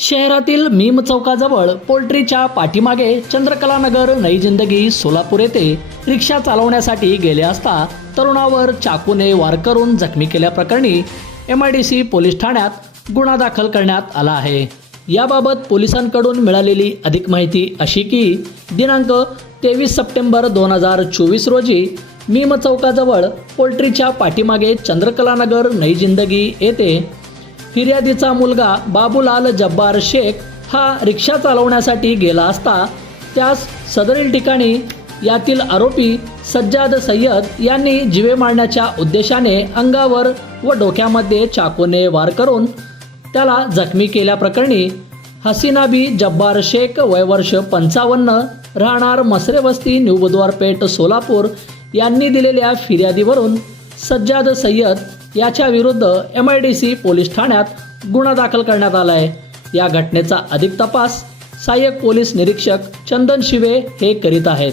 शहरातील मीम चौकाजवळ पोल्ट्रीच्या पाठीमागे चंद्रकलानगर नई जिंदगी सोलापूर येथे रिक्षा चालवण्यासाठी गेले असता तरुणावर चाकूने वार करून जखमी केल्याप्रकरणी M I D C police ठाण्यात गुन्हा दाखल करण्यात आला आहे. याबाबत पोलिसांकडून मिळालेली अधिक माहिती अशी की दिनांक तेवीस सप्टेंबर दोन हजार चोवीस रोजी मीम चौकाजवळ पोल्ट्रीच्या पाठीमागे चंद्रकलानगर नई जिंदगी येथे फिर्यादीचा मुलगा बाबूलाल जब्बार शेख हा रिक्षा चालवण्यासाठी गेला असता त्यास सदरील ठिकाणी यातील आरोपी सज्जाद सय्यद यांनी जिवे मारण्याच्या उद्देशाने अंगावर व डोक्यामध्ये चाकूने वार करून त्याला जखमी केल्याप्रकरणी हसीनाबी जब्बार शेख वय वर्ष पंचावन्न राहणार मसरेवस्ती न्यू बुधवार पेठ सोलापूर यांनी दिलेल्या फिर्यादीवरून सज्जाद सय्यद याच्या विरुद्ध M I D C police ठाण्यात गुन्हा दाखल करण्यात आला आहे या घटनेचा अधिक तपास सहाय्यक पोलीस निरीक्षक चंदन शिवे हे करीत आहेत.